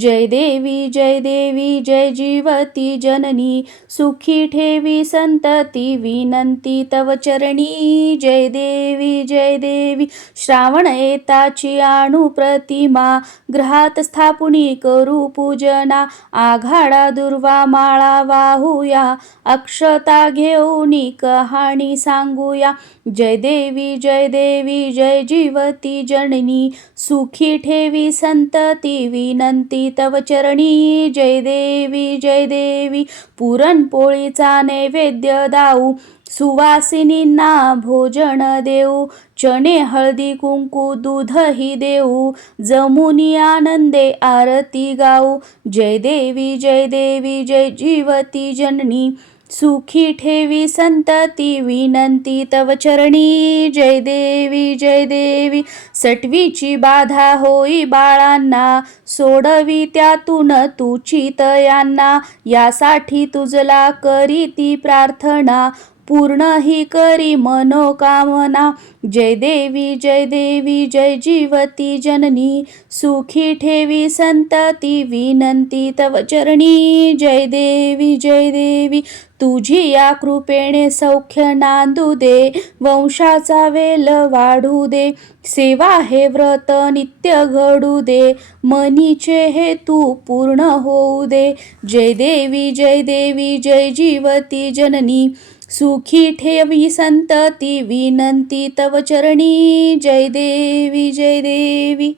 जय देवी जय देवी जय जीवती जननी सुखी ठेवी संतती विनंती तव चरणी. जय देवी जय देवी श्रावण येताची आणू प्रतिमा ग्रहात स्थापुनी करू पूजना आघाडा दुर्वा माळा वाहूया अक्षता घेऊनी कहाणी सांगूया. जय देवी जय देवी जय जीवती जननी सुखी ठेवी संतती विनंती तव चरणी जय देवी जय देवी. पुरणपोळीचा नैवेद्य दाऊ सुवासिनींना भोजन देऊ. चणे हळदी कुंकू दूधही देऊ. जमुनी आनंदे आरती गाऊ. जय देवी जय देवी जय जीवती जननी. सुखी ठेवी संतती विनंती तव चरणी. जय देवी जय देवी. सटवीची बाधा होई बाळांना सोडवी त्यातून तुची तयांना. यासाठी तुझला करी ती प्रार्थना. पूर्ण ही करी मनोकामना. जय देवी जय देवी जय जीवती जननी. सुखी ठेवी संतती विनंती तव चरणी. जय देवी जय देवी तुझी या कृपेने सौख्य नांदू दे. वंशाचा वेल वाढू दे. सेवा हे व्रत नित्य घडू दे. मनीचे हे तू पूर्ण होऊ दे. जय देवी जय देवी जय जीवती जननी. सुखी ठेवी संतती विनंती तव चरणी. जय देवी जय देवी.